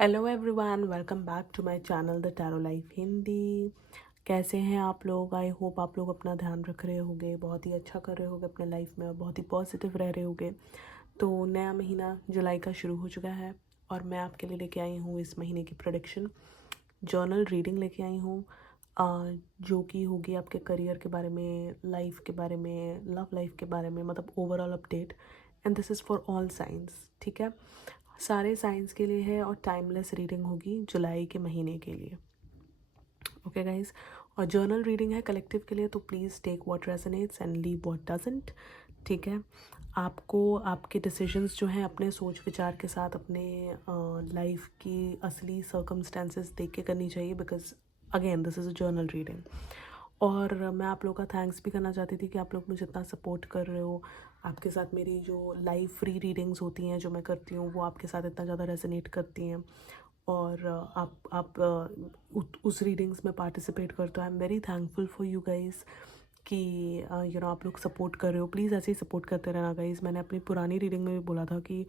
Hello everyone, welcome back to my channel the tarot life Hindi. कैसे हैं आप लोग? आई होप आप लोग अपना ध्यान रख रहे होंगे, बहुत ही अच्छा कर रहे होंगे अपने लाइफ में और बहुत ही पॉजिटिव रह रहे होंगे। तो नया महीना जुलाई का शुरू हो चुका है और मैं आपके लिए लेके आई हूँ इस महीने की प्रेडिक्शन। जर्नल रीडिंग लेके आई हूँ, जो कि होगी आपके करियर के बारे में, लाइफ के बारे में, लव लाइफ के बारे में, मतलब overall update. And this is for all science, ठीक है? सारे साइंस के लिए है और टाइमलेस रीडिंग होगी जुलाई के महीने के लिए। ओके गाइज, और जर्नल रीडिंग है कलेक्टिव के लिए, तो please take what resonates and leave what doesn't. ठीक है? आपको आपके डिसीजंस जो हैं अपने सोच विचार के साथ अपने लाइफ की असली सर्कमस्टेंसेस देख के करनी चाहिए, because again this is a journal reading. और मैं आप लोगों का थैंक्स भी करना चाहती थी कि आप लोग मुझे इतना सपोर्ट कर रहे हो। आपके साथ मेरी जो लाइव फ्री रीडिंग्स होती हैं जो मैं करती हूँ, वो आपके साथ इतना ज़्यादा रेजोनेट करती हैं। और आप उस रीडिंग्स में पार्टिसिपेट करते हो। I am very thankful for you guys कि आप लोग सपोर्ट कर रहे हो। प्लीज़ ऐसे ही सपोर्ट करते रहना गाइज़। मैंने अपनी पुरानी रीडिंग में भी बोला था कि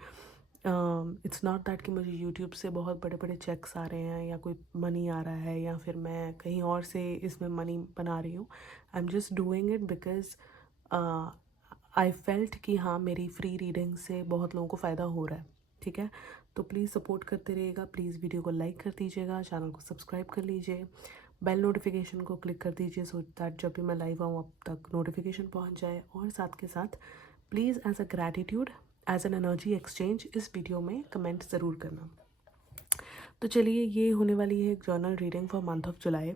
इट्स नॉट दैट कि मुझे यूट्यूब से बहुत बड़े बड़े चेक्स आ रहे हैं या कोई मनी आ रहा है या फिर मैं कहीं और से इसमें मनी बना रही हूँ। I am just doing it because I felt कि हाँ, मेरी फ्री रीडिंग से बहुत लोगों को फ़ायदा हो रहा है। ठीक है? तो प्लीज़ सपोर्ट करते रहिएगा। प्लीज़ वीडियो को लाइक कर दीजिएगा, चैनल को सब्सक्राइब कर लीजिए, बेल नोटिफिकेशन को क्लिक कर दीजिए सो दैट जब भी मैं लाइव आऊँ अब तक नोटिफिकेशन पहुँच जाए। और साथ के साथ please as a gratitude, as an energy exchange, इस वीडियो में कमेंट ज़रूर करना। तो चलिए, ये होने वाली है एक journal reading for month of July.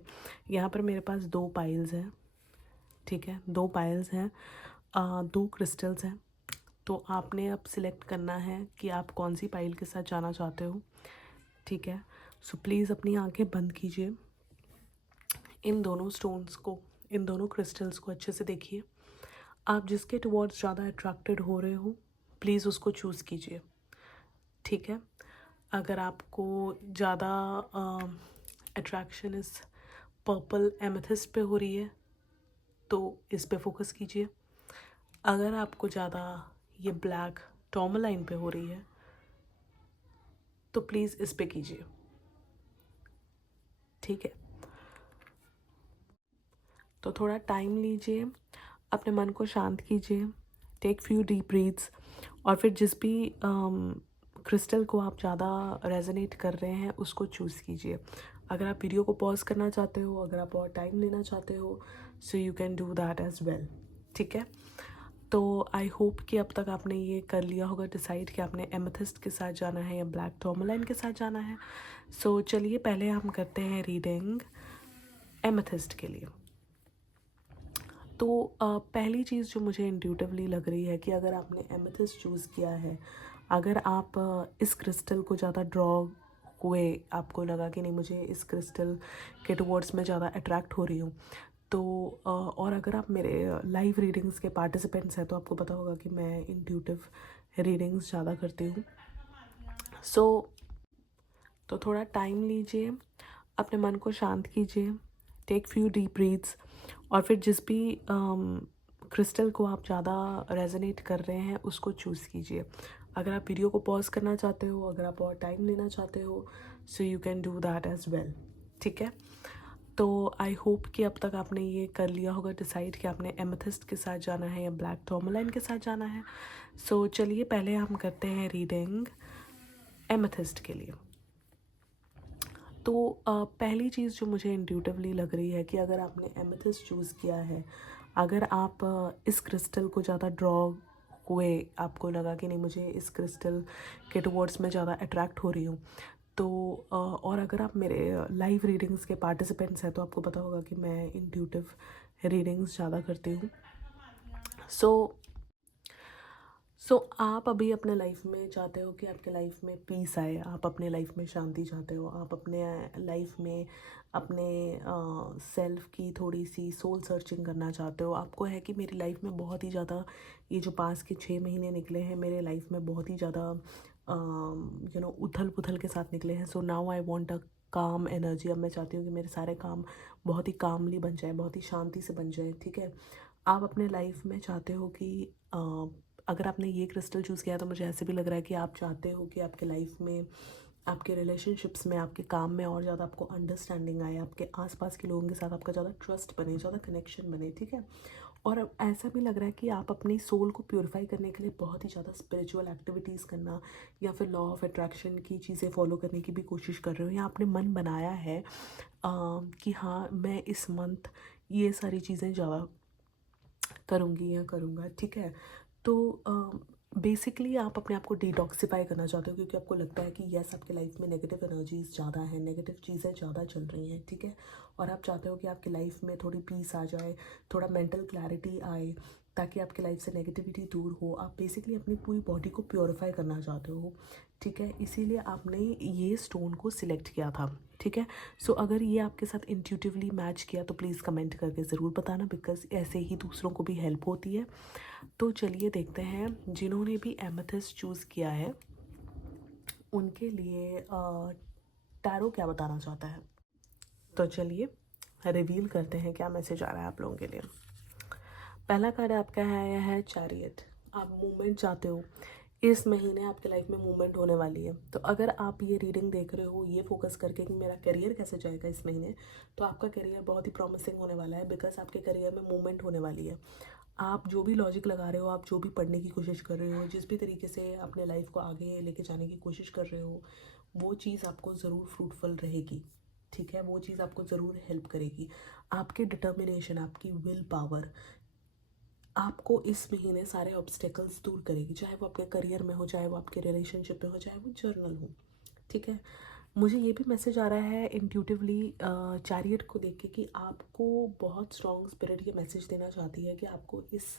यहाँ पर मेरे पास 2 पाइल्स हैं। ठीक है? 2 पाइल्स हैं, 2 क्रिस्टल्स हैं। तो आपने अब सिलेक्ट करना है कि आप कौन सी पाइल के साथ जाना चाहते हो। ठीक है? सो प्लीज़ अपनी आंखें बंद कीजिए। इन दोनों स्टोन्स को, इन दोनों क्रिस्टल्स को अच्छे से देखिए। आप जिसके टुवर्ड्स ज़्यादा अट्रैक्टेड हो रहे हो, प्लीज़ उसको चूज़ कीजिए। ठीक है? अगर आपको ज़्यादा अट्रैक्शन इस पर्पल एमेथिस्ट पे हो रही है तो इस पे फोकस कीजिए। अगर आपको ज़्यादा ये ब्लैक टॉर्मलाइन पे हो रही है तो प्लीज़ इस पे कीजिए। ठीक है? तो थोड़ा टाइम लीजिए, अपने मन को शांत कीजिए, टेक फ्यू डीप ब्रीथ्स, और फिर जिस भी क्रिस्टल को आप ज़्यादा रेजोनेट कर रहे हैं उसको चूज़ कीजिए। अगर आप वीडियो को पॉज करना चाहते हो, अगर आप और टाइम लेना चाहते हो, so you can do that as well. ठीक है? तो आई होप कि अब तक आपने ये कर लिया होगा डिसाइड कि आपने एमेथिस्ट के साथ जाना है या ब्लैक टॉर्मलाइन के साथ जाना है। सो चलिए, पहले हम करते हैं रीडिंग एमेथिस्ट के लिए। तो पहली चीज़ जो मुझे इंट्यूटिवली लग रही है कि अगर आपने एमेथिस्ट चूज़ किया है, अगर आप इस क्रिस्टल को ज़्यादा ड्रॉ हुए, आपको लगा कि नहीं मुझे इस क्रिस्टल के टुवर्ड्स में ज़्यादा अट्रैक्ट हो रही हूँ, तो और अगर आप मेरे लाइव रीडिंग्स के पार्टिसिपेंट्स हैं तो आपको पता होगा कि मैं इंट्यूटिव रीडिंग्स ज़्यादा करती हूँ। सो तो थोड़ा टाइम लीजिए, अपने मन को शांत कीजिए, टेक फ्यू डीप ब्रीथ्स, और फिर जिस भी क्रिस्टल को आप ज़्यादा रेजोनेट कर रहे हैं उसको चूज़ कीजिए। अगर आप वीडियो को पॉज करना चाहते हो, अगर आप और टाइम लेना चाहते हो, so you can do that as well. ठीक है? तो आई होप कि अब तक आपने ये कर लिया होगा डिसाइड कि आपने एमेथिस्ट के साथ जाना है या ब्लैक टॉर्मलाइन के साथ जाना है। सो चलिए, पहले हम करते हैं रीडिंग एमेथिस्ट के लिए। तो पहली चीज़ जो मुझे इंट्यूटिवली लग रही है कि अगर आपने एमेथिस्ट चूज़ किया है, अगर आप इस क्रिस्टल को ज़्यादा ड्रॉ हुए, आपको लगा कि नहीं मुझे इस क्रिस्टल के टुवर्ड्स में ज़्यादा अट्रैक्ट हो रही हूँ, तो और अगर आप मेरे लाइव रीडिंग्स के पार्टिसिपेंट्स हैं तो आपको पता होगा कि मैं इंट्यूटिव रीडिंग्स ज़्यादा करती हूँ। सो आप अभी अपने लाइफ में चाहते हो कि आपके लाइफ में पीस आए, आप अपने लाइफ में शांति चाहते हो, आप अपने लाइफ में अपने सेल्फ की थोड़ी सी सोल सर्चिंग करना चाहते हो। आपको है कि मेरी लाइफ में बहुत ही ज़्यादा, ये जो पास के 6 महीने निकले हैं मेरे लाइफ में बहुत ही ज़्यादा उथल पुथल के साथ निकले हैं। So now I want a काम एनर्जी। अब मैं चाहती हूँ कि मेरे सारे काम बहुत ही कामली बन जाए, बहुत ही शांति से बन जाए। ठीक है? आप अपने लाइफ में चाहते हो कि अगर आपने ये क्रिस्टल चूज़ किया तो मुझे ऐसे भी लग रहा है कि आप चाहते हो कि आपके लाइफ में आपके रिलेशनशिप्स में, आपके काम में और ज़्यादा आपको अंडरस्टैंडिंग आए, आपके आसपास के लोगों के साथ आपका ज़्यादा ट्रस्ट बने, ज़्यादा कनेक्शन बने, ठीक है। और अब ऐसा भी लग रहा है कि आप अपनी सोल को प्योरीफाई करने के लिए बहुत ही ज़्यादा स्पिरिचुअल एक्टिविटीज़ करना या फिर लॉ ऑफ अट्रैक्शन की चीज़ें फॉलो करने की भी कोशिश कर रहे हो, या आपने मन बनाया है कि हाँ मैं इस मंथ ये सारी चीज़ें ज़्यादा करूँगी या करूँगा, ठीक है। तो बेसिकली आप अपने आप को डिटॉक्सिफाई करना चाहते हो, क्योंकि आपको लगता है कि यस आपके लाइफ में नेगेटिव एनर्जीज ज़्यादा हैं, नेगेटिव चीज़ें ज़्यादा चल रही हैं, ठीक है। और आप चाहते हो कि आपकी लाइफ में थोड़ी पीस आ जाए, थोड़ा मेंटल क्लैरिटी आए, ताकि आपकी लाइफ से नेगेटिविटी दूर हो। आप बेसिकली अपनी पूरी बॉडी को प्योरीफाई करना चाहते हो, ठीक है। इसीलिए आपने ये स्टोन को सिलेक्ट किया था, ठीक है। सो अगर ये आपके साथ इंट्यूटिवली मैच किया तो प्लीज़ कमेंट करके ज़रूर बताना, बिकॉज ऐसे ही दूसरों को भी हेल्प होती है। तो चलिए देखते हैं जिन्होंने भी एमेथिस्ट चूज़ किया है उनके लिए टैरो क्या बताना चाहता है। तो चलिए रिवील करते हैं क्या मैसेज आ रहा है आप लोगों के लिए। पहला कार्ड आपका है, यह है चैरियट। आप मूवमेंट चाहते हो, इस महीने आपके लाइफ में मूवमेंट होने वाली है। तो अगर आप ये रीडिंग देख रहे हो ये फोकस करके कि मेरा करियर कैसे जाएगा इस महीने, तो आपका करियर बहुत ही प्रॉमिसिंग होने वाला है, बिकॉज आपके करियर में मूवमेंट होने वाली है। आप जो भी लॉजिक लगा रहे हो, आप जो भी पढ़ने की कोशिश कर रहे हो, जिस भी तरीके से अपने लाइफ को आगे लेके जाने की कोशिश कर रहे हो, वो चीज़ आपको ज़रूर फ्रूटफुल रहेगी, ठीक है। वो चीज़ आपको ज़रूर हेल्प करेगी। आपकी डिटर्मिनेशन, आपकी विल पावर आपको इस महीने सारे ऑब्स्टेकल्स दूर करेगी, चाहे वो आपके करियर में हो, चाहे वो आपके रिलेशनशिप में हो, चाहे वो जर्नल हो, ठीक है। मुझे ये भी मैसेज आ रहा है इंट्यूटिवली चैरियट को देख के कि आपको बहुत स्ट्रॉन्ग स्पिरिट ये मैसेज देना चाहती है कि आपको इस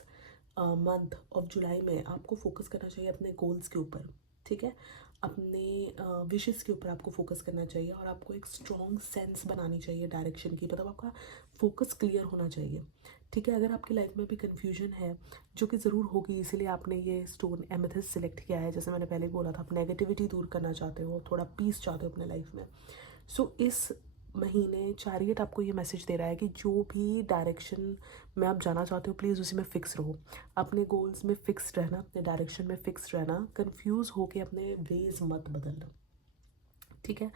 मंथ ऑफ जुलाई में आपको फोकस करना चाहिए अपने गोल्स के ऊपर, ठीक है। अपने विशेस के ऊपर आपको फोकस करना चाहिए, और आपको एक स्ट्रॉन्ग सेंस बनानी चाहिए डायरेक्शन की, मतलब आपका फोकस क्लियर होना चाहिए, ठीक है। अगर आपकी लाइफ में भी कन्फ्यूजन है, जो कि ज़रूर होगी, इसीलिए आपने ये स्टोन एमेथिस्ट सिलेक्ट किया है, जैसे मैंने पहले बोला था, आप नेगेटिविटी दूर करना चाहते हो, थोड़ा पीस चाहते हो अपने लाइफ में। सो इस महीने चैरियट आपको ये मैसेज दे रहा है कि जो भी डायरेक्शन में आप जाना चाहते हो, प्लीज़ उसी में फ़िक्स रहो, अपने गोल्स में फ़िक्स रहना, अपने डायरेक्शन में फ़िक्स रहना, कन्फ्यूज़ होकर अपने वेज मत बदलना, ठीक है।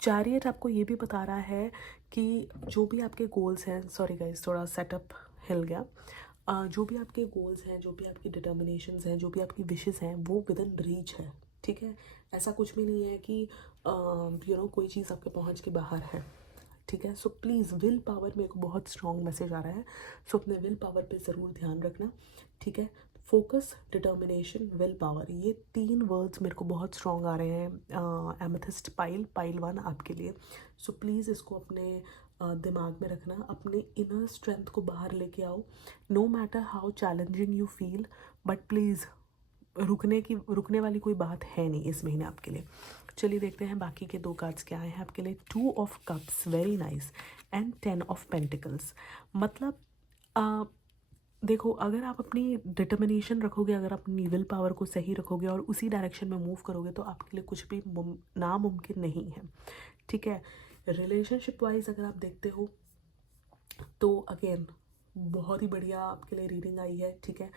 चैरियट आपको ये भी बता रहा है कि जो भी आपके गोल्स हैं, सॉरी गाइस थोड़ा सेटअप हिल गया, जो भी आपके गोल्स हैं, जो भी आपकी डिटर्मिनेशंस हैं, जो भी आपकी विशेस हैं, वो विद इन रीच है, ठीक है। ऐसा कुछ भी नहीं है कि कोई चीज़ आपके पहुंच के बाहर है, ठीक है। सो प्लीज़ विल पावर, मेरे को बहुत स्ट्रॉन्ग मैसेज आ रहा है, सो अपने विल पावर पे ज़रूर ध्यान रखना, ठीक है। फोकस, डिटर्मिनेशन, विल पावर, ये 3 वर्ड्स मेरे को बहुत स्ट्रॉन्ग आ रहे हैं एमेथिस्ट पाइल 1 आपके लिए। सो प्लीज़ इसको अपने दिमाग में रखना, अपने इनर स्ट्रेंथ को बाहर लेके आओ, no matter how challenging you feel, but please रुकने वाली कोई बात है नहीं इस महीने आपके लिए। चलिए देखते हैं बाकी के 2 कार्ड्स क्या आए हैं आपके लिए। 2 of cups, very nice, and 10 of pentacles. मतलब आ, देखो, अगर आप अपनी डिटर्मिनेशन रखोगे, अगर आप अपनी विल पावर को सही रखोगे और उसी डायरेक्शन में मूव करोगे, तो आपके लिए कुछ भी नामुमकिन नहीं है, ठीक है। रिलेशनशिप वाइज अगर आप देखते हो तो अगेन बहुत ही बढ़िया आपके लिए रीडिंग आई है, ठीक है।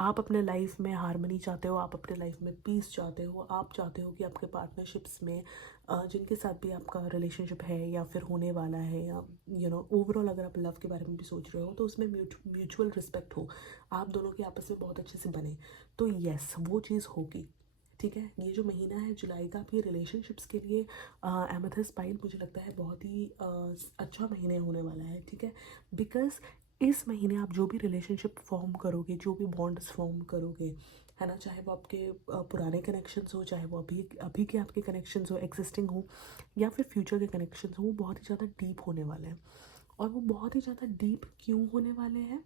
आप अपने लाइफ में हारमनी चाहते हो, आप अपने लाइफ में पीस चाहते हो, आप चाहते हो कि आपके पार्टनरशिप्स में जिनके साथ भी आपका रिलेशनशिप है या फिर होने वाला है, या ओवरऑल अगर आप लव के बारे में भी सोच रहे हो, तो उसमें म्यूचुअल रिस्पेक्ट हो, आप दोनों के आपस में बहुत अच्छे से बने, तो यस वो चीज़ होगी, ठीक है। ये जो महीना है जुलाई का, आपके रिलेशनशिप्स के लिए एमेथिस्ट पाइल मुझे लगता है बहुत ही अच्छा महीने होने वाला है, ठीक है। बिकॉज इस महीने आप जो भी रिलेशनशिप फॉर्म करोगे, जो भी बॉन्ड्स फॉर्म करोगे, है ना, चाहे वो आपके पुराने कनेक्शंस हो, चाहे वो अभी अभी के आपके कनेक्शंस हो, एग्जिस्टिंग हो, या फिर फ्यूचर के कनेक्शंस हो, वो बहुत ही ज़्यादा डीप होने वाले हैं। और वो बहुत ही ज़्यादा डीप क्यों होने वाले हैं?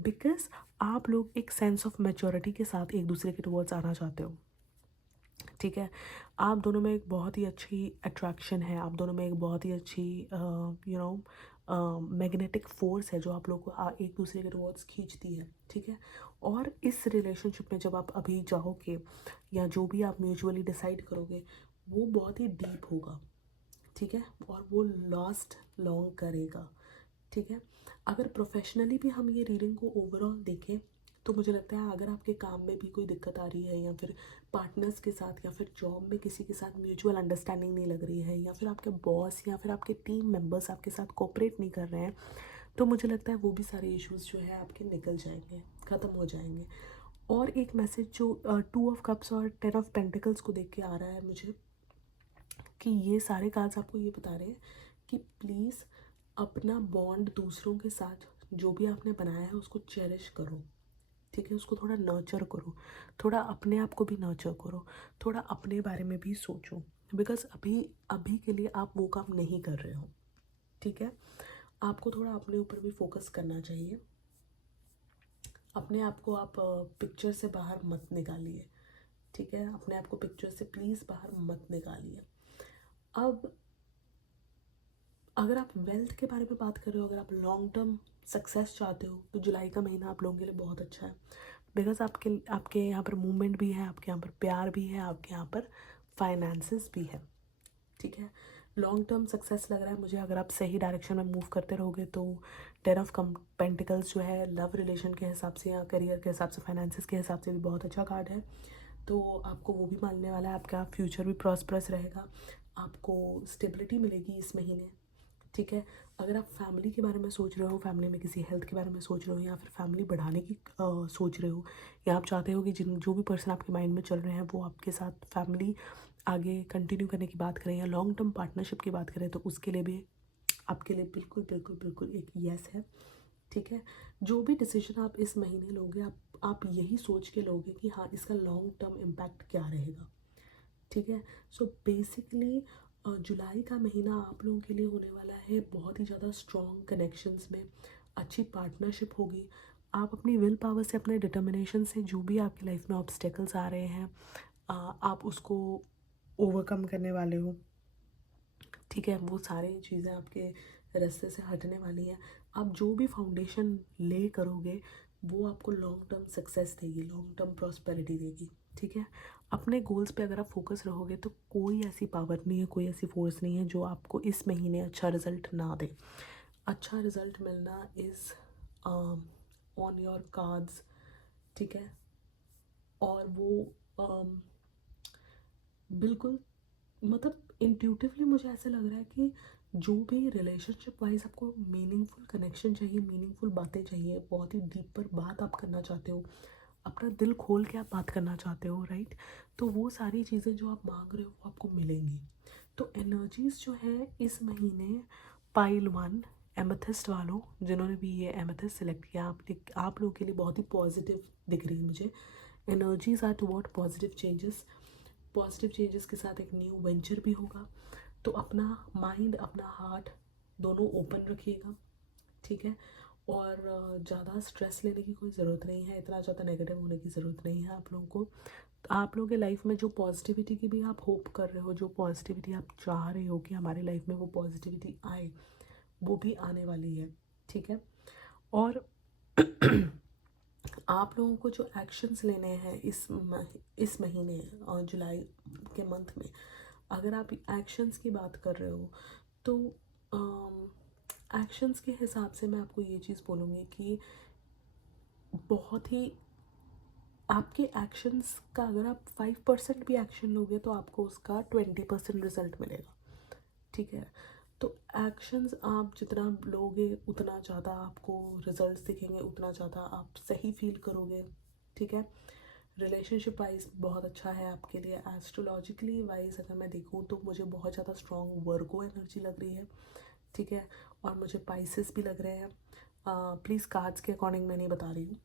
बिकॉज आप लोग एक सेंस ऑफ मैच्योरिटी के साथ एक दूसरे के टुवर्ड्स आना चाहते हो, ठीक है। आप दोनों में एक बहुत ही अच्छी अट्रैक्शन है, आप दोनों में एक बहुत ही अच्छी मैग्नेटिक फोर्स है जो आप लोग को एक दूसरे के टुवर्ड्स खींचती है, ठीक है। और इस रिलेशनशिप में जब आप अभी जाओगे, या जो भी आप म्यूचुअली डिसाइड करोगे, वो बहुत ही डीप होगा, ठीक है, और वो लास्ट लॉन्ग करेगा, ठीक है। अगर प्रोफेशनली भी हम ये रीडिंग को ओवरऑल देखें, तो मुझे लगता है अगर आपके काम में भी कोई दिक्कत आ रही है, या फिर पार्टनर्स के साथ, या फिर जॉब में किसी के साथ म्यूचुअल अंडरस्टैंडिंग नहीं लग रही है, या फिर आपके बॉस या फिर आपके टीम मेंबर्स आपके साथ कोऑपरेट नहीं कर रहे हैं, तो मुझे लगता है वो भी सारे इश्यूज़ जो है आपके निकल जाएंगे, ख़त्म हो जाएंगे। और एक मैसेज जो 2 ऑफ कप्स और 10 ऑफ पेंटिकल्स को देख के आ रहा है मुझे, कि ये सारे कार्ड्स आपको ये बता रहे हैं कि प्लीज़ अपना बॉन्ड दूसरों के साथ जो भी आपने बनाया है उसको चेरिश करो, ठीक है, उसको थोड़ा नर्चर करो, थोड़ा अपने आप को भी नर्चर करो, थोड़ा अपने बारे में भी सोचो, बिकॉज अभी अभी के लिए आप वो काम नहीं कर रहे हो, ठीक है। आपको थोड़ा अपने ऊपर भी फोकस करना चाहिए। अपने आप को आप पिक्चर से बाहर मत निकालिए, ठीक है, अपने आप को पिक्चर से प्लीज़ बाहर मत निकालिए। अब अगर आप वेल्थ के बारे में बात कर रहे हो, अगर आप लॉन्ग टर्म सक्सेस चाहते हो, तो जुलाई का महीना आप लोगों के लिए बहुत अच्छा है, बिकॉज आपके आपके यहाँ पर मूवमेंट भी है, आपके यहाँ पर प्यार भी है, आपके यहाँ पर फाइनेंसेस भी है, ठीक है। लॉन्ग टर्म सक्सेस लग रहा है मुझे, अगर आप सही डायरेक्शन में मूव करते रहोगे तो 10 ऑफ पेंटिकल्स जो है लव रिलेशन के हिसाब से या करियर के हिसाब से, फाइनेंसेस के हिसाब से भी बहुत अच्छा कार्ड है। तो आपको वो भी मानने वाला है, आपका फ्यूचर भी प्रॉस्परस रहेगा, आपको स्टेबिलिटी मिलेगी इस महीने, ठीक है। अगर आप फैमिली के बारे में सोच रहे हो, फैमिली में किसी हेल्थ के बारे में सोच रहे हो, या फिर फैमिली बढ़ाने की सोच रहे हो, या आप चाहते हो कि जिन जो भी पर्सन आपके माइंड में चल रहे हैं वो आपके साथ फैमिली आगे कंटिन्यू करने की बात करें, या लॉन्ग टर्म पार्टनरशिप की बात करें, तो उसके लिए भी आपके लिए बिल्कुल बिल्कुल बिल्कुल एक यस है, ठीक है। जो भी डिसीजन आप इस महीने लोगे, आप यही सोच के लोगे कि हाँ इसका लॉन्ग टर्म इम्पैक्ट क्या रहेगा, ठीक है। सो बेसिकली जुलाई का महीना आप लोगों के लिए होने वाला है बहुत ही ज़्यादा स्ट्रॉन्ग कनेक्शंस में, अच्छी पार्टनरशिप होगी। आप अपनी विल पावर से, अपने डिटर्मिनेशन से जो भी आपकी लाइफ में ऑब्स्टेकल्स आ रहे हैं, आप उसको ओवरकम करने वाले हो, ठीक है। वो सारी चीज़ें आपके रास्ते से हटने वाली हैं। आप जो भी फाउंडेशन ले करोगे वो आपको लॉन्ग टर्म सक्सेस देगी, लॉन्ग टर्म प्रॉस्पेरिटी देगी, ठीक है। अपने गोल्स पे अगर आप फोकस रहोगे तो कोई ऐसी पावर नहीं है, कोई ऐसी फोर्स नहीं है जो आपको इस महीने अच्छा रिजल्ट ना दे। अच्छा रिजल्ट मिलना इज़ ऑन योर कार्ड्स, ठीक है। और वो बिल्कुल, मतलब इंट्यूटिवली मुझे ऐसा लग रहा है कि जो भी रिलेशनशिप वाइज आपको मीनिंगफुल कनेक्शन चाहिए, मीनिंगफुल बातें चाहिए, बहुत ही डीप पर बात आप करना चाहते हो, अपना दिल खोल के आप बात करना चाहते हो, राइट, तो वो सारी चीज़ें जो आप मांग रहे हो वो आपको मिलेंगी। तो एनर्जीज जो है इस महीने पाइल 1 एमेथिस्ट वालों, जिन्होंने भी ये एमेथिस्ट सेलेक्ट किया, आप लोगों के लिए बहुत ही पॉजिटिव दिख रही है मुझे। Energies are toward positive changes, positive changes के साथ एक न्यू वेंचर भी होगा। तो अपना माइंड, अपना हार्ट दोनों ओपन रखिएगा, ठीक है। और ज़्यादा स्ट्रेस लेने की कोई ज़रूरत नहीं है, इतना ज़्यादा नेगेटिव होने की ज़रूरत नहीं है आप लोगों को। तो आप लोगों के लाइफ में जो पॉजिटिविटी की भी आप होप कर रहे हो, जो पॉजिटिविटी आप चाह रहे हो कि हमारी लाइफ में वो पॉजिटिविटी आए, वो भी आने वाली है, ठीक है। और आप लोगों को जो एक्शंस लेने हैं इस महीने और जुलाई के मंथ में, अगर आप एक्शंस की बात कर रहे हो तो एक्शंस के हिसाब से मैं आपको ये चीज़ बोलूँगी कि बहुत ही आपके एक्शंस का, अगर आप 5% भी एक्शन लोगे तो आपको उसका 20% रिजल्ट मिलेगा, ठीक है। तो एक्शंस आप जितना लोगे उतना ज़्यादा आपको रिजल्ट्स दिखेंगे, उतना ज़्यादा आप सही फील करोगे, ठीक है। रिलेशनशिप वाइज बहुत अच्छा है आपके लिए। एस्ट्रोलॉजिकली वाइज अगर मैं देखूँ तो मुझे बहुत ज़्यादा स्ट्रॉन्ग वर्गो एनर्जी लग रही है, ठीक है। और मुझे पाइसेस भी लग रहे हैं। प्लीज़ कार्ड्स के अकॉर्डिंग मैं नहीं बता रही हूँ,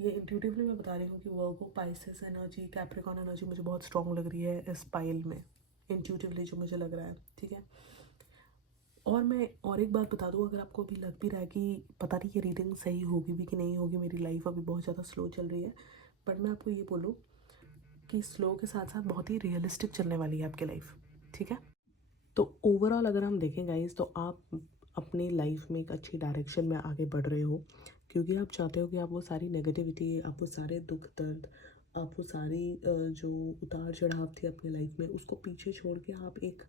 ये इंट्यूटिवली मैं बता रही हूँ कि वर्गो, पाइसेस एनर्जी, कैप्रिकॉन एनर्जी मुझे बहुत स्ट्रॉन्ग लग रही है इस पाइल में, इंट्यूटिवली जो मुझे लग रहा है, ठीक है। और मैं और एक बात बता दूँ, अगर आपको अभी लग भी रहा है कि पता नहीं ये रीडिंग सही होगी भी कि नहीं होगी, मेरी लाइफ अभी बहुत ज़्यादा स्लो चल रही है, बट मैं आपको ये बोलूँ कि स्लो के साथ साथ बहुत ही रियलिस्टिक चलने वाली है आपकी लाइफ, ठीक है। तो ओवरऑल अगर हम देखें गाइस, तो आप अपनी लाइफ में एक अच्छी डायरेक्शन में आगे बढ़ रहे हो, क्योंकि आप चाहते हो कि आप वो सारी नेगेटिविटी, आप वो सारे दुख दर्द, आप वो सारी जो उतार चढ़ाव थी अपनी लाइफ में, उसको पीछे छोड़ के आप एक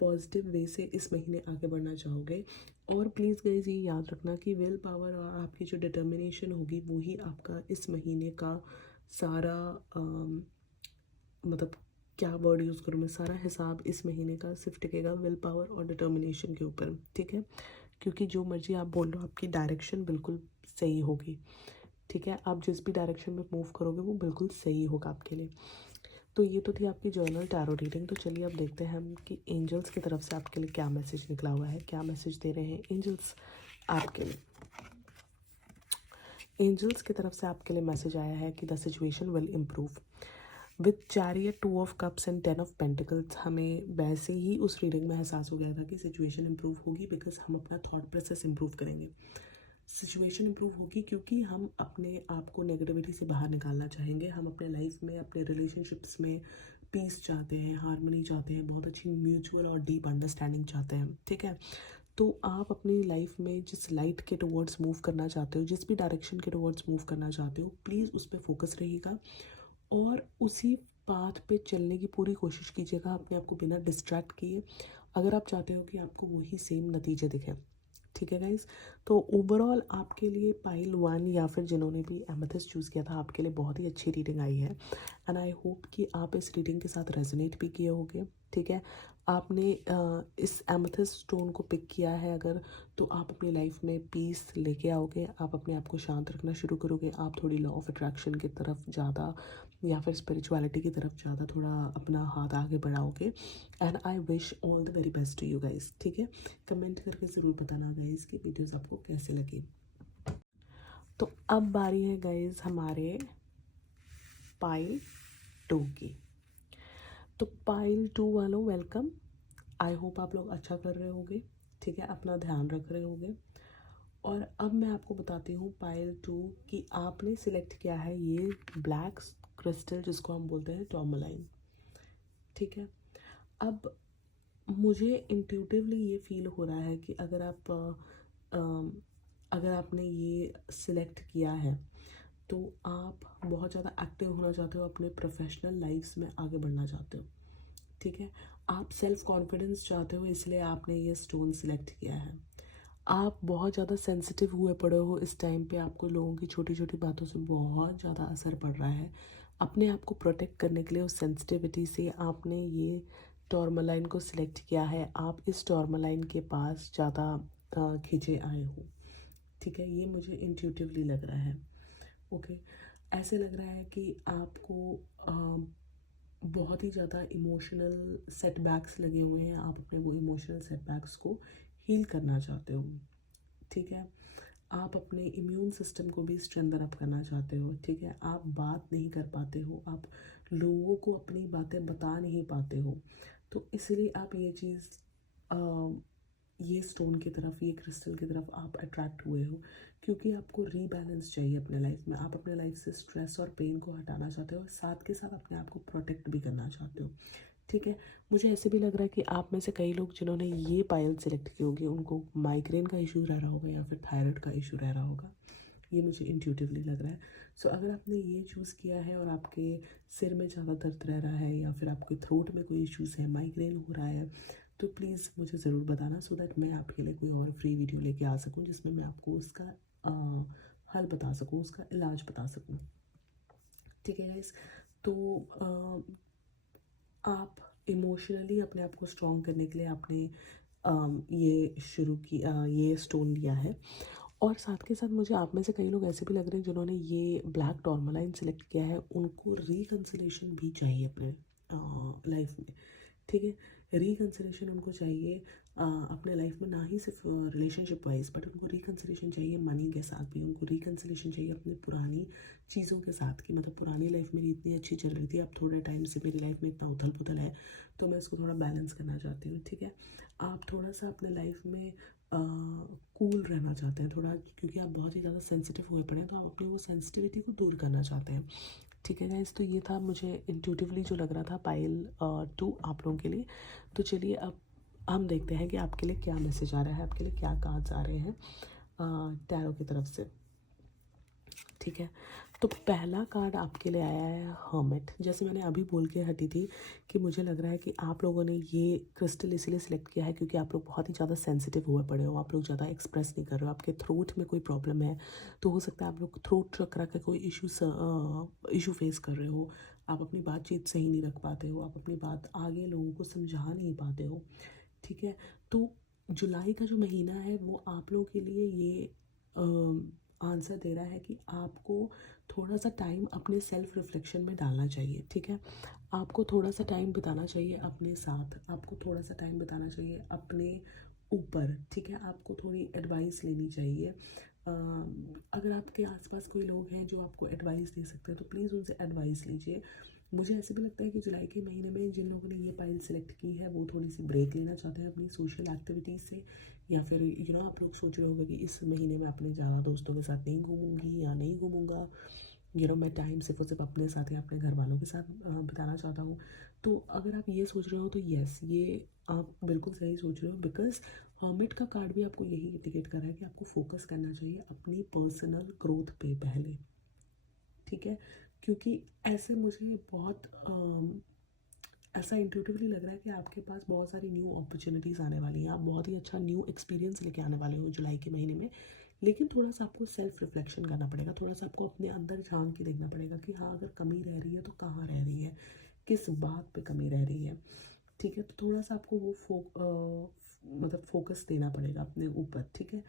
पॉजिटिव वे से इस महीने आगे बढ़ना चाहोगे। और प्लीज़ गाइज ये याद रखना कि विल पावर और आपकी जो डिटर्मिनेशन होगी वो ही आपका इस महीने का सारा मतलब क्या वर्ड यूज़ करूँ मैं, सारा हिसाब इस महीने का सिर्फ टिकेगा विल पावर और डिटर्मिनेशन के ऊपर, ठीक है। क्योंकि जो मर्जी आप बोल लो आपकी डायरेक्शन बिल्कुल सही होगी, ठीक है। आप जिस भी डायरेक्शन में मूव करोगे वो बिल्कुल सही होगा आपके लिए। तो ये तो थी आपकी जर्नल टैरो रीडिंग। तो चलिए अब देखते हैं हम कि एंजल्स की तरफ से आपके लिए क्या मैसेज निकला हुआ है, क्या मैसेज दे रहे हैं एंजल्स आपके लिए। एंजल्स की तरफ से आपके लिए मैसेज आया है कि the situation will improve with chariot, 2 of cups and 10 of pentacles. हमें वैसे ही उस रीडिंग में एहसास हो गया था कि सिचुएशन इम्प्रूव होगी बिकॉज हम अपना थॉट प्रोसेस इम्प्रूव करेंगे। सिचुएशन इम्प्रूव होगी क्योंकि हम अपने आप को नेगेटिविटी से बाहर निकालना चाहेंगे। हम अपने लाइफ में, अपने रिलेशनशिप्स में पीस चाहते हैं, हार्मनी चाहते हैं, बहुत अच्छी म्यूचुअल और डीप अंडरस्टैंडिंग चाहते हैं, ठीक है। तो आप अपनी लाइफ में जिस लाइट के टुवर्ड्स मूव करना चाहते हो, जिस भी डायरेक्शन के टुवर्ड्स मूव करना चाहते हो, प्लीज़ उस पर फोकस रहिएगा और उसी पाथ पे चलने की पूरी कोशिश कीजिएगा, अपने आप को बिना डिस्ट्रैक्ट किए, अगर आप चाहते हो कि आपको वही सेम नतीजे दिखें, ठीक है गाइज। तो ओवरऑल आपके लिए पाइल 1 या फिर जिन्होंने भी एमेथिस्ट चूज़ किया था आपके लिए बहुत ही अच्छी रीडिंग आई है एंड आई होप कि आप इस रीडिंग के साथ रेजोनेट भी किए होंगे, ठीक है। आपने इस एमेथिस्ट स्टोन को पिक किया है अगर, तो आप अपनी लाइफ में पीस लेके आओगे, आप अपने आप को शांत रखना शुरू करोगे, आप थोड़ी लॉ ऑफ अट्रैक्शन की तरफ ज़्यादा या फिर स्पिरिचुअलिटी की तरफ ज़्यादा थोड़ा अपना हाथ आगे बढ़ाओगे and I wish all the very best to you guys, ठीक है। कमेंट करके ज़रूर बताना गाइज कि वीडियोज़ आपको कैसे लगी। तो अब बारी है गाइज हमारे पाइल 2 की। तो पाइल 2 वालों वेलकम, आई होप आप लोग अच्छा कर रहे होंगे, ठीक है, अपना ध्यान रख रहे होंगे। और अब मैं आपको बताती हूँ पाइल 2 कि आपने सिलेक्ट किया है ये ब्लैक क्रिस्टल जिसको हम बोलते हैं टॉर्मलाइन, ठीक है। अब मुझे इंट्यूटिवली ये फील हो रहा है कि अगर आपने ये सिलेक्ट किया है तो आप बहुत ज़्यादा एक्टिव होना चाहते हो, अपने प्रोफेशनल लाइफ्स में आगे बढ़ना चाहते हो, ठीक है। आप सेल्फ कॉन्फिडेंस चाहते हो इसलिए आपने ये स्टोन सिलेक्ट किया है। आप बहुत ज़्यादा सेंसिटिव हुए पड़े हो इस टाइम पे, आपको लोगों की छोटी छोटी बातों से बहुत ज़्यादा असर पड़ रहा है। अपने आप को प्रोटेक्ट करने के लिए उस सेंसिटिविटी से आपने ये टॉर्मलाइन को सिलेक्ट किया है। आप इस टॉर्मलाइन के पास ज़्यादा खींचे आए हो, ठीक है। ये मुझे इंट्यूटिवली लग रहा है, ओके। ऐसे लग रहा है कि आपको बहुत ही ज़्यादा इमोशनल सेटबैक्स लगे हुए हैं, आप अपने वो इमोशनल सेटबैक्स को हील करना चाहते हो, ठीक है। आप अपने इम्यून सिस्टम को भी स्ट्रेंथन अप करना चाहते हो, ठीक है। आप बात नहीं कर पाते हो, आप लोगों को अपनी बातें बता नहीं पाते हो, तो इसलिए आप ये चीज़ ये स्टोन की तरफ, ये क्रिस्टल की तरफ आप अट्रैक्ट हुए हो क्योंकि आपको रीबैलेंस चाहिए अपने लाइफ में। आप अपने लाइफ से स्ट्रेस और पेन को हटाना चाहते हो और साथ के साथ अपने आप को प्रोटेक्ट भी करना चाहते हो, ठीक है। मुझे ऐसे भी लग रहा है कि आप में से कई लोग जिन्होंने ये पायल सेलेक्ट की होगी उनको माइग्रेन का इशू रह रहा होगा या फिर थायराइड का इशू रह रहा होगा, ये मुझे इंट्यूटिवली लग रहा है। सो अगर आपने ये चूज़ किया है और आपके सिर में ज़्यादा दर्द रह रहा है या फिर आपके थ्रोट में कोई इश्यूज़ है, माइग्रेन हो रहा है, तो प्लीज़ मुझे ज़रूर बताना सो दैट मैं आपके लिए कोई और फ्री वीडियो लेके आ सकूँ जिसमें मैं आपको उसका हल बता सकूँ, उसका इलाज बता सकूँ, ठीक है गाइस। तो आप इमोशनली अपने आप को स्ट्रॉन्ग करने के लिए आपने ये स्टोन लिया है। और साथ के साथ मुझे आप में से कई लोग ऐसे भी लग रहे हैं जिन्होंने ये ब्लैक टॉर्मलाइन सेलेक्ट किया है, उनको रिकन्सिलेशन भी चाहिए अपने लाइफ में, ठीक है। रिकन्सिलेशन उनको चाहिए अपने लाइफ में, ना ही सिर्फ रिलेशनशिप वाइज बट उनको रिकन्सिलेशन चाहिए मनी के साथ भी, उनको रिकन्सिलेशन चाहिए अपनी पुरानी चीज़ों के साथ कि मतलब पुरानी लाइफ मेरी इतनी अच्छी चल रही थी, अब थोड़े टाइम से मेरी लाइफ में इतना उथल पुथल है तो मैं इसको थोड़ा बैलेंस करना चाहती हूँ, ठीक है। आप थोड़ा सा अपने लाइफ में कूल रहना चाहते हैं थोड़ा, क्योंकि आप बहुत ही ज़्यादा सेंसिटिव हुए पड़े हैं तो आप अपनी वो सेंसिटिविटी को दूर करना चाहते हैं, ठीक है गाइस। तो ये था मुझे इंट्यूटिवली जो लग रहा था पाइल 2 आप लोगों के लिए। तो चलिए अब हम देखते हैं कि आपके लिए क्या मैसेज आ रहा है, आपके लिए क्या कार्ड्स आ रहे हैं टैरो की तरफ से, ठीक है। तो पहला कार्ड आपके लिए आया है हर्मिट। जैसे मैंने अभी बोल के हटी थी कि मुझे लग रहा है कि आप लोगों ने ये क्रिस्टल इसीलिए सिलेक्ट किया है क्योंकि आप लोग बहुत ही ज़्यादा सेंसिटिव हुए पड़े हो, आप लोग ज़्यादा एक्सप्रेस नहीं कर रहे हो, आपके थ्रोट में कोई प्रॉब्लम है। तो हो सकता है आप लोग थ्रोट चक्रा का कोई इशू फेस कर रहे हो, आप अपनी बातचीत सही नहीं रख पाते हो, आप अपनी बात आगे लोगों को समझा नहीं पाते हो। ठीक है, तो जुलाई का जो महीना है वो आप लोगों के लिए ये आंसर दे रहा है कि आपको थोड़ा सा टाइम अपने सेल्फ रिफ्लेक्शन में डालना चाहिए। ठीक है, आपको थोड़ा सा टाइम बिताना चाहिए अपने साथ, आपको थोड़ा सा टाइम बिताना चाहिए अपने ऊपर। ठीक है, आपको थोड़ी एडवाइस लेनी चाहिए। अगर आपके आसपास कोई लोग हैं जो आपको एडवाइस दे सकते हैं तो प्लीज़ उनसे एडवाइस लीजिए। मुझे ऐसे भी लगता है कि जुलाई के महीने में जिन लोगों ने ये पाइल सेलेक्ट की है वो थोड़ी सी ब्रेक लेना चाहते हैं अपनी सोशल एक्टिविटीज़ से, या फिर आप लोग सोच रहे होंगे कि इस महीने में अपने ज़्यादा दोस्तों के साथ नहीं घूमूंगी या नहीं घूमूंगा, मैं टाइम सिर्फ और सिर्फ अपने साथ या अपने घर वालों के साथ बिताना चाहता हूँ। तो अगर आप ये सोच रहे हो तो येस, ये आप बिल्कुल सही सोच रहे हो, बिकॉज हर्मिट का कार्ड भी आपको यही इंडिकेट कर रहा है कि आपको फोकस करना चाहिए अपनी पर्सनल ग्रोथ पे पहले। ठीक है, क्योंकि ऐसे मुझे बहुत ऐसा इंट्यूटिवली लग रहा है कि आपके पास बहुत सारी न्यू अपॉर्चुनिटीज़ आने वाली हैं, आप बहुत ही अच्छा न्यू एक्सपीरियंस लेके आने वाले हो जुलाई के महीने में। लेकिन थोड़ा सा आपको सेल्फ रिफ्लेक्शन करना पड़ेगा, थोड़ा सा आपको अपने अंदर झांक के देखना पड़ेगा कि हाँ, अगर कमी रह रही है तो कहाँ रह रही है, किस बात पे कमी रह रही है। ठीक है, तो थोड़ा सा आपको वो मतलब फोकस देना पड़ेगा अपने ऊपर। ठीक है,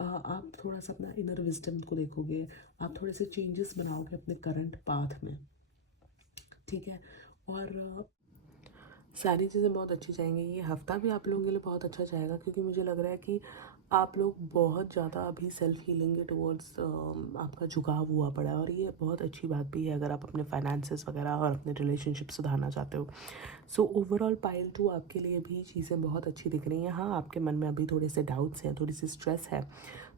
आप थोड़ा सा अपना इनर विजडम को देखोगे, आप थोड़े से चेंजेस बनाओगे अपने करंट पाथ में। ठीक है, और सारी चीज़ें बहुत अच्छी जाएंगी। ये हफ्ता भी आप लोगों के लिए बहुत अच्छा जाएगा क्योंकि मुझे लग रहा है कि आप लोग बहुत ज़्यादा अभी सेल्फ हीलिंग के टुवर्ड्स आपका झुकाव हुआ पड़ा है, और ये बहुत अच्छी बात भी है अगर आप अपने फाइनेंसेस वगैरह और अपने रिलेशनशिप सुधारना चाहते हो। सो ओवरऑल पाइल 2 आपके लिए भी चीज़ें बहुत अच्छी दिख रही हैं। हाँ, आपके मन में अभी थोड़े से डाउट्स हैं, थोड़ी सी स्ट्रेस है,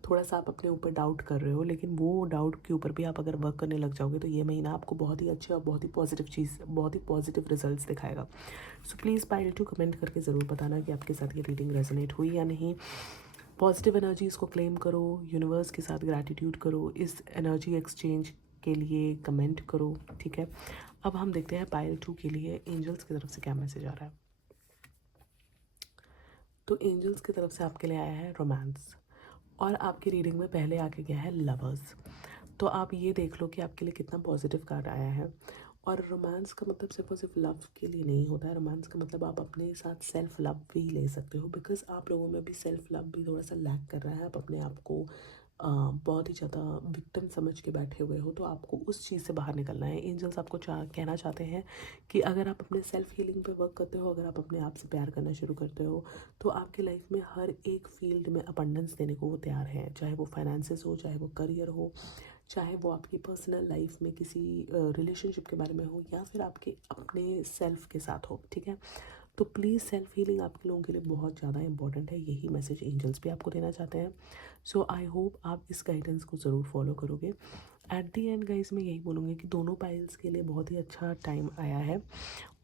थोड़ा सा आप अपने ऊपर डाउट कर रहे हो, लेकिन वो डाउट के ऊपर भी आप अगर वर्क करने लग जाओगे तो ये महीना आपको बहुत ही अच्छे और बहुत ही पॉजिटिव रिजल्ट्स दिखाएगा। सो प्लीज़ पाइल 2 कमेंट करके ज़रूर बताना कि आपके साथ ये रीडिंग रेजोनेट हुई या नहीं। पॉजिटिव एनर्जीज़ को क्लेम करो, यूनिवर्स के साथ ग्रैटिट्यूड करो, इस एनर्जी एक्सचेंज के लिए कमेंट करो। ठीक है, अब हम देखते हैं पाइल 2 के लिए एंजल्स की तरफ से क्या मैसेज आ रहा है। तो एंजल्स की तरफ से आपके लिए आया है रोमांस, और आपकी रीडिंग में पहले आके गया है लवर्स। तो आप ये देख लो कि आपके लिए कितना पॉजिटिव कार्ड आया है। और रोमांस का मतलब सिर्फ और सिर्फ लव के लिए नहीं होता है, रोमांस का मतलब आप अपने साथ सेल्फ लव भी ले सकते हो, बिकॉज आप लोगों में भी सेल्फ लव भी थोड़ा सा लैक कर रहा है। आप अपने आप को बहुत ही ज़्यादा विक्टिम समझ के बैठे हुए हो, तो आपको उस चीज़ से बाहर निकलना है। एंजल्स आपको कहना चाहते हैं कि अगर आप अपने सेल्फ हीलिंग पे वर्क करते हो, अगर आप अपने आप से प्यार करना शुरू करते हो, तो आपके लाइफ में हर एक फील्ड में अबंडेंस देने को वो तैयार है। चाहे वो फाइनेंसेस हो, चाहे वो करियर हो, चाहे वो आपकी पर्सनल लाइफ में किसी रिलेशनशिप के बारे में हो, या फिर आपके अपने सेल्फ के साथ हो। ठीक है, तो प्लीज़ सेल्फ हीलिंग आपके लोगों के लिए बहुत ज़्यादा इंपॉर्टेंट है, यही मैसेज एंजल्स भी आपको देना चाहते हैं। सो आई होप आप इस गाइडेंस को ज़रूर फॉलो करोगे। एट दी एंड गाइस, मैं यही बोलूँगी कि दोनों पाइल्स के लिए बहुत ही अच्छा टाइम आया है,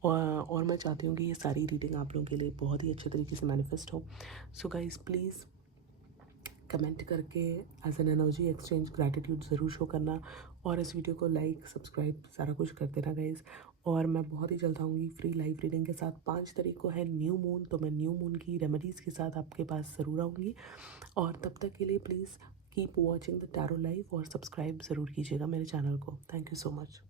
और मैं चाहती हूँ कि ये सारी रीडिंग आप लोगों के लिए बहुत ही अच्छे तरीके से मैनिफेस्ट हो। सो गाइस, प्लीज़ कमेंट करके as an energy exchange gratitude ज़रूर शो करना, और इस वीडियो को लाइक सब्सक्राइब सारा कुछ कर देना गाइज़। और मैं बहुत ही जल्द आऊँगी फ्री लाइव रीडिंग के साथ। 5 तारीख को है न्यू मून, तो मैं न्यू मून की रेमेडीज़ के साथ आपके पास ज़रूर आऊँगी। और तब तक के लिए please keep watching the tarot live और सब्सक्राइब ज़रूर कीजिएगा मेरे चैनल को। Thank you so much.